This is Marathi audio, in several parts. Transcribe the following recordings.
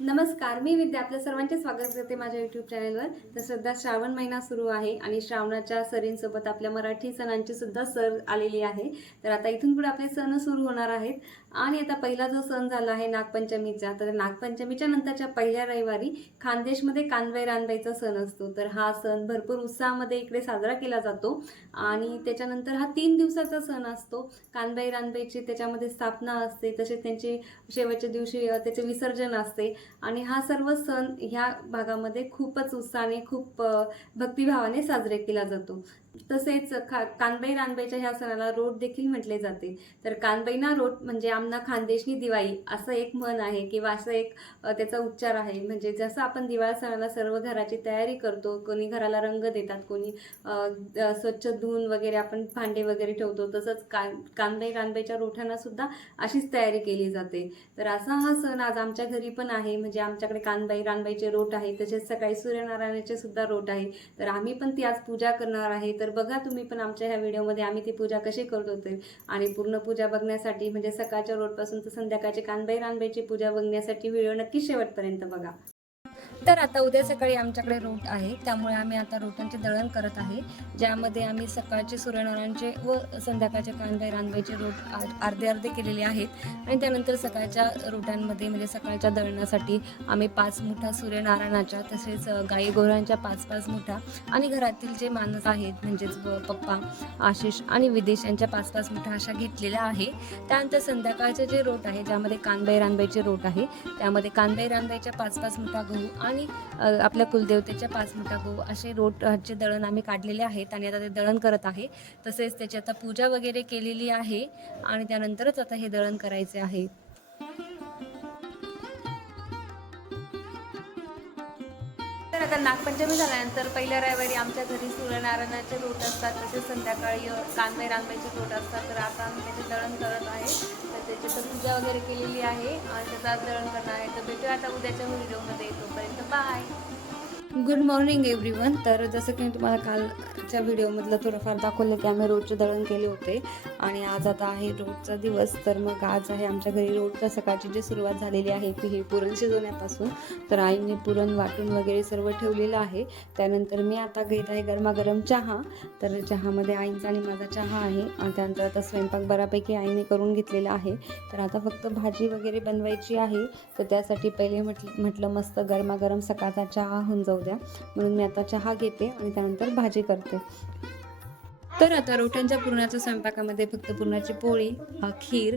नमस्कार मी विद्या आपल्या सर्वांचे स्वागत करते माझ्या युट्यूब चॅनलवर तर सध्या श्रावण महिना सुरू आहे आणि श्रावणाच्या सरींसोबत आपल्या मराठी सणांची सुद्धा सर आलेली आहे. तर आता इथून पुढे आपले सण सुरू होणार आहेत. आणि आता पहिला जो सण झाला आहे नागपंचमीचा तर नागपंचमीच्या नंतरच्या पहिल्या रविवारी खानदेशमध्ये कानबाई रानबाईचा सण असतो. तर हा सण भरपूर उत्साहामध्ये इकडे साजरा केला जातो. आणि त्याच्यानंतर हा तीन दिवसाचा सण असतो. कानबाई रानबाईची त्याच्यामध्ये स्थापना असते तसेच त्यांची शेवटच्या दिवशी त्याचे विसर्जन असते. आणि हा सर्व सण ह्या भागामध्ये खूपच उत्साहाने खूप भक्तिभावाने साजरे केला जातो. तसेच खा कानबाई रानबाईच्या ह्या सणाला रोट देखील म्हटले जाते. तर कानबाईना रोट म्हणजे आमना खानदेशनी दिवाळी असं एक म्हण आहे किंवा असं एक त्याचा उच्चार आहे. म्हणजे जसं आपण दिवाळी सणाला सर्व घराची तयारी करतो कोणी घराला रंग देतात कोणी स्वच्छ धुवून वगैरे आपण भांडे वगैरे ठेवतो तसंच कान कानबाई रानबाईच्या रोठांना सुद्धा अशीच तयारी केली जाते. तर असा हा सण आज आमच्या घरी पण आहे. म्हणजे आमच्याकडे कानबाई रानबाईचे रोट आहे तसेच सकाळी सूर्यनारायणाचे सुद्धा रोट आहे. तर आम्ही पण ती आज पूजा करणार आहे. तर बघा तुम्ही पण आमच्या ह्या व्हिडिओमध्ये आम्ही ती पूजा कशी करत होते आणि पूर्ण पूजा बघण्यासाठी म्हणजे सकाळच्या रोटपासून तर संध्याकाळची कानबाई रानबाईची पूजा बघण्यासाठी व्हिडिओ नक्की शेवटपर्यंत बघा. तर आता उद्या सकाळी आमच्याकडे रोट आहे. त्यामुळे आम्ही आता रोटांचे दळण करत आहे. ज्यामध्ये आम्ही सकाळचे सूर्यनारायणचे व संध्याकाळचे कानबाई रानबाईचे रोट आ- अर्धे अर्धे केलेले आहेत. आणि त्यानंतर सकाळच्या रोटांमध्ये म्हणजे सकाळच्या दळणासाठी आम्ही पाच मुठा सूर्यनारायणाच्या तसेच गाई गोरांच्या पाच पाच मुठा आणि घरातील जे माणूस आहेत म्हणजेच पप्पा आशिष आणि विदेश यांच्या पाच पाच मुठा अशा घेतलेल्या आहे. त्यानंतर संध्याकाळचे जे रोट आहे ज्यामध्ये कानबाई रानबाईचे रोट आहे त्यामध्ये कानबाई रानबाईच्या पाच पाच मुठा गहू आणि आपल्या कुलदेवतेच्या पाच मुठा गो असे रोटचे दळण आम्ही काढलेले आहेत आणि आता ते दळण करत आहे. तसेच त्याची आता पूजा वगैरे केलेली आहे आणि त्यानंतरच आता हे दळण करायचे आहे. तर आता नागपंचमी झाल्यानंतर पहिल्या रविवारी आमच्या घरी सूर्यनारायणाचे रोट असतात. तसेच संध्याकाळी अ, कानबाई रानबाईचे रोट असतात. तर आता आम्ही त्याचे दळण करत आहे. पूजा वगैरे केलेली आहे. त्याचं आचरण दळण करणार आहे. तर भेटूया आता उद्याच्या व्हिडिओमध्ये. तोपर्यंत बाय गुड मॉर्निंग एवरीवन तर जसं की मी तुम्हाला कालच्या व्हिडिओमधलं थोडंफार दाखवलं की आम्ही रोजचे दळण केले होते. आणि आज आता आहे रोजचा दिवस तर मग आज आहे आमच्या घरी रोजच्या सकाळची जी सुरुवात झालेली आहे ती हे पुरण शिजवण्यापासून. तर आईने पुरण वाटून वगैरे सर्व ठेवलेलं आहे. त्यानंतर मी आता घेत आहे गरमागरम चहा. तर चहामध्ये आईंचा आणि माझा चहा आहे. आणि त्यानंतर आता स्वयंपाक बऱ्यापैकी आईने करून घेतलेला आहे. तर आता फक्त भाजी वगैरे बनवायची आहे. तर त्यासाठी पहिले म्हटलं म्हटलं मस्त गरमागरम सकाळचा चहा होऊन जाऊ द्या. म्हणून मी आता चहा घेते आणि त्यानंतर भाजी करते. तर आता रोट्यांच्या पुरणाच्या स्वयंपाकामध्ये फक्त पुरणाची पोळी खीर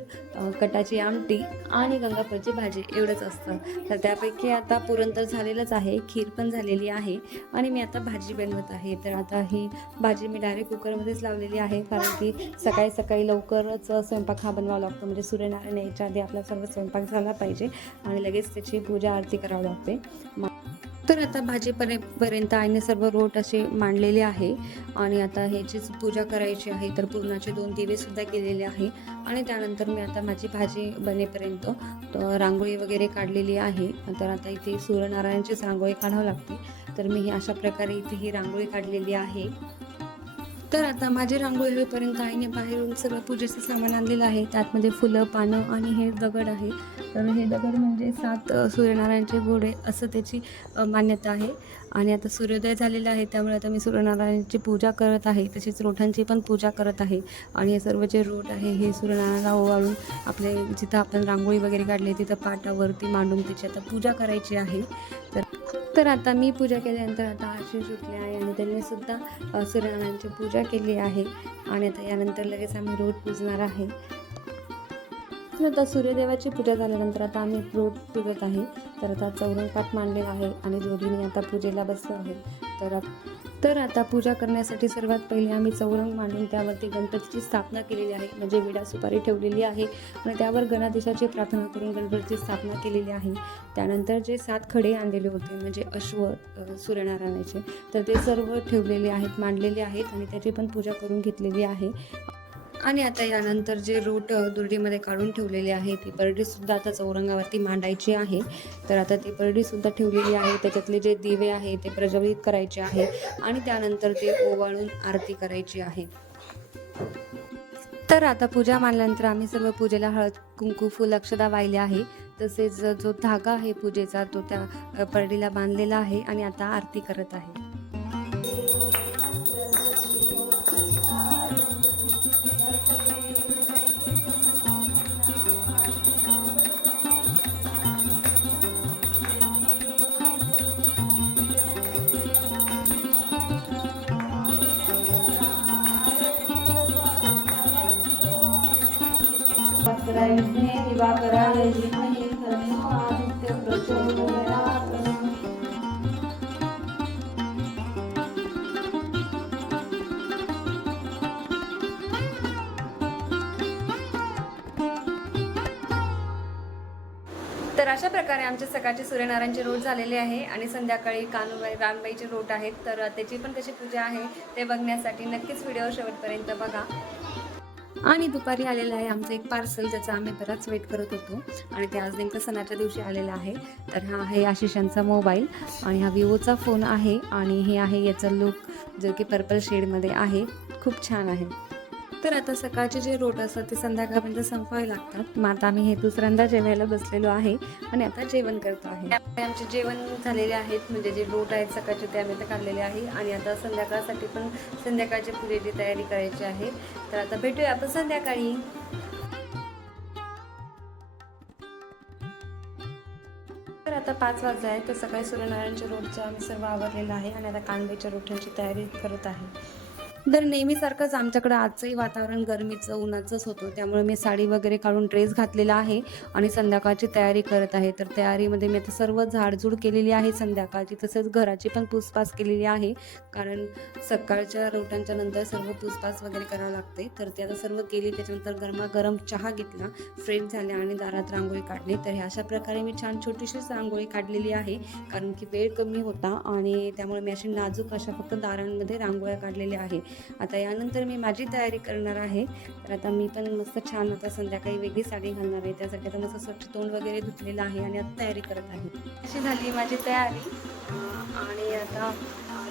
कटाची आमटी आणि गंगाफळची भाजी एवढंच असतं. तर त्यापैकी आता पुरण तर झालेलंच आहे खीर पण झालेली आहे आणि मी आता भाजी बनवत आहे. तर आता ही भाजी मी डायरेक्ट कुकरमध्येच लावलेली आहे कारण की सकाळी सकाळी लवकरच स्वयंपाक हा बनवावा लागतो. म्हणजे सूर्यनारायण याच्या आधी आपला सर्व स्वयंपाक झाला पाहिजे आणि लगेच त्याची पूजा आरती करावी लागते. तर आता भाजीपर्यंत आईने सर्व रोट असे मांडलेले आहे. आणि आता ह्याचीच पूजा करायची आहे. तर पूर्णाचे दोन दिवे सुद्धा केलेले आहे. आणि त्यानंतर मी आता माझी भाजी बनेपर्यंत रांगोळी वगैरे काढलेली आहे. तर आता इथे सूर्यनारायणचीच रांगोळी काढावं लागते. तर मी ही अशा प्रकारे इथे ही रांगोळी काढलेली आहे. तर आता माझी रांगोळी होईपर्यंत आईने बाहेरून सर्व पूजेचं सामान आणलेलं आहे. त्यातमध्ये फुलं पानं आणि हे दगड आहे. तर हे दगड म्हणजे सात सूर्यनारायणचे घोडे असं त्याची मान्यता आहे. आणि आता सूर्योदय झालेला आहे त्यामुळे आता मी सूर्यनारायणाची पूजा करत आहे. तसेच रोठांची पण पूजा करत आहे. आणि हे सर्व जे रोट आहे हे सूर्यनारायणाला ओवाळून आपले जिथं आपण रांगोळी वगैरे काढली तिथं पाटावरती मांडून त्याची आता पूजा करायची आहे. तर तर आता मी पूजा केल्यानंतर आता आशिष उठले आहे आणि त्यांनी सुद्धा सूर्यनारायणची पूजा केली आहे. आणि आता यानंतर लगेच आम्ही रोट पूजणार आहे. तर आता सूर्यदेवाची पूजा झाल्यानंतर आता आम्ही रोट पूजत आहे. तर आता चौरंगपाठ मांडलेला आहे आणि दोघींनी आता पूजेला बसलो आहे. तर तर आता पूजा करण्यासाठी सर्वात पहिले आम्ही चौरंग मांडून त्यावरती गणपतीची स्थापना केलेली आहे. म्हणजे विडा सुपारी ठेवलेली आहे आणि त्यावर गणाधीशाची प्रार्थना करून गणपतीची स्थापना केलेली आहे. त्यानंतर जे सात खडे आणलेले होते म्हणजे अश्व सूर्यनारायणाचे तर ते सर्व ठेवलेले आहेत मांडलेले आहेत आणि त्याची पण पूजा करून घेतलेली आहे. आणि आता यानंतर जे रोट दुर्डीमध्ये काढून ठेवलेले आहे ती परडीसुद्धा आता चौरंगावरती मांडायची आहे. तर आता ती परडीसुद्धा ठेवलेली आहे. त्याच्यातले जे दिवे आहे ते प्रज्वलित करायचे आहे आणि त्यानंतर ते ओवाळून आरती करायची आहे. तर आता पूजा मानल्यानंतर आम्ही सर्व पूजेला हळद कुंकू फुल अक्षदा वाहिले आहे. तसेच जो धागा आहे पूजेचा तो त्या परडीला बांधलेला आहे आणि आता आरती करत आहे. दिवाकराय विद्महे दिवाकराय आदित्य प्रचोदयात् तर अशा प्रकारे आमचे सकाळचे सूर्यनारायणचे रोट झालेले आहे आणि संध्याकाळी कानूबाई रानबाईचे रोट आहेत. तर त्याची पण कशी पूजा आहे ते बघण्यासाठी नक्कीच व्हिडिओ शेवटपर्यंत बघा. आणि दुपारी आलेलं आहे आमचं एक पार्सल ज्याचा आम्ही बराच वेट करत होतो. आणि ते आज नेमकं सणाच्या दिवशी आलेलं आहे. तर हा आहे आशिषांचा मोबाईल आणि हा विवोचा फोन आहे आणि हे आहे याचा लुक जो की पर्पल शेडमध्ये आहे. खूप छान आहे. तर आता सकाळचे जे रोट असतात ते संध्याकाळपर्यंत संपवावे लागतात. मग आता आम्ही हे दुसऱ्यांदा जेवायला बसलेलो आहे आणि आता जेवण करतो आहे. त्यामुळे आमचे जेवण झालेले आहेत. म्हणजे जे रोट आहेत सकाळचे ते आम्ही आता काढलेले आहे. आणि आता संध्याकाळसाठी पण संध्याकाळच्या पूजेची तयारी करायची आहे. तर आता भेटूया आपण संध्याकाळी. तर आता पाच वाजले आहे तर सकाळी सूर्यनारायणच्या रोडचं आम्ही सर्व आवरलेला आहे आणि आता कांद्याच्या रोट्यांची तयारी करत आहे. तर नेहमीसारखंच आमच्याकडं आजचंही वातावरण गरमीचं उन्हाचंच होतं. त्यामुळे मी साडी वगैरे काढून ड्रेस घातलेला आहे आणि संध्याकाळची तयारी करत आहे. तर तयारीमध्ये मी आता सर्व झाडझूड केलेली आहे संध्याकाळची तसेच घराची पण पूसपास केलेली आहे. कारण सकाळच्या रोटांच्या नंतर सर्व पुसपास वगैरे करावं लागते. तर ते आता सर्व केली त्याच्यानंतर गरमागरम चहा घेतला फ्रेश झाले आणि दारात रांगोळी काढली. तर अशा प्रकारे मी छान छोटीशीच रांगोळी काढलेली आहे. कारण की वेळ कमी होता आणि त्यामुळे मी अशी नाजूक अशा फक्त दारांमध्ये रांगोळ्या काढलेल्या आहे. आता यानंतर मी माझी तयारी करणार आहे. तर आता मी पण मस्त छान आता संध्याकाळी वेगळी साडी घालणार आहे. त्यासाठी आता मस्त स्वच्छ तोंड वगैरे धुतलेलं आहे आणि आता तयारी करत आहे. अशी झाली माझी तयारी. आणि आता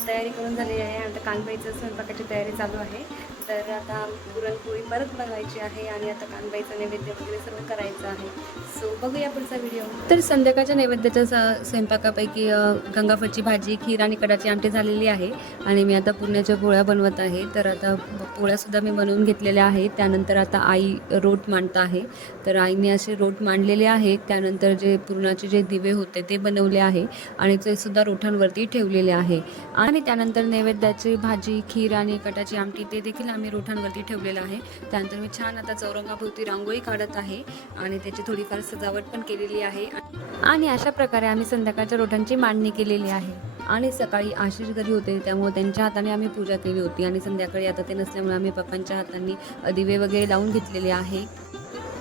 तयारी करून झाली आहे. आता कानबाईचं स्वयंपाकाची तयारी चालू आहे. तर आता पुरणपोळी परत बनवायची आहे आणि आता कानबाईचं नैवेद्य वगैरे सर्व करायचं आहे. सो बघूया पुढचा व्हिडिओ तर संध्याकाळच्या नैवेद्याच्या स- स्वयंपाकापैकी गंगाफळची भाजी खीर आणि कडाची आमटी झालेली आहे. आणि मी आता पुण्याच्या पोळ्या बनवत आहे. तर आता पोळ्यासुद्धा मी बनवून घेतलेल्या आहेत. त्यानंतर आता आई रोट मांडत आहे. तर आईने असे रोट मांडलेले आहेत. त्यानंतर जे पुरणाचे जे दिवे होते ते बनवले आहे. आणि ते सुद्धा रोठांवरती ठेवलेले आहे. आणि त्यानंतर नैवेद्याची भाजी खीर आणि कटाची आमटी ते देखील आम्ही रोठांवरती ठेवलेलं आहे. त्यानंतर मी छान आता चौरंगाभोवती रांगोळी काढत आहे आणि त्याची थोडीफार सजावट पण केलेली आहे. आणि अशा प्रकारे आम्ही संध्याकाळच्या रोठांची मांडणी केलेली आहे. आणि सकाळी आशिष घरी होते त्यामुळे त्यांच्या हाताने आम्ही पूजा केली होती आणि संध्याकाळी आता ते नसल्यामुळे आम्ही पप्पांच्या हातांनी दिवे वगैरे लावून घेतलेले आहे.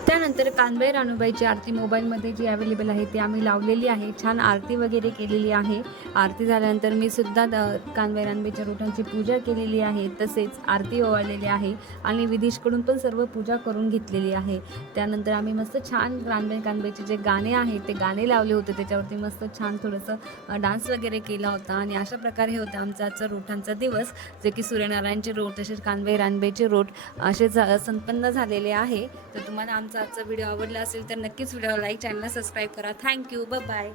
त्यानंतर कानबाई राणूबाईची आरती मोबाईलमध्ये जी अवेलेबल आहे ती आम्ही लावलेली आहे. छान आरती वगैरे केलेली आहे. आरती झाल्यानंतर मी सुद्धा द- कानबाई राणूबाईच्या रोटांची पूजा केलेली आहे. तसेच आरती ओवाळलेली आहे आणि विदेशकडून पण सर्व पूजा करून घेतलेली आहे. त्यानंतर आम्ही मस्त छान रानबाई कानबाईचे जे गाणे आहेत ते गाणे लावले होते. त्याच्यावरती मस्त छान थोडंसं डान्स वगैरे केला होता. आणि अशा प्रकारे होता आमचा आजचा रोटांचा दिवस. जे की सूर्यनारायणचे रोट तसेच कानबाई रानबाईचे रोट असे संपन्न झालेले आहे. तर तुम्हाला तुमचा आजचा व्हिडिओ आवडला असेल तर नक्कीच व्हिडिओ लाईक चॅनलला सबस्क्राईब करा. Thank you bye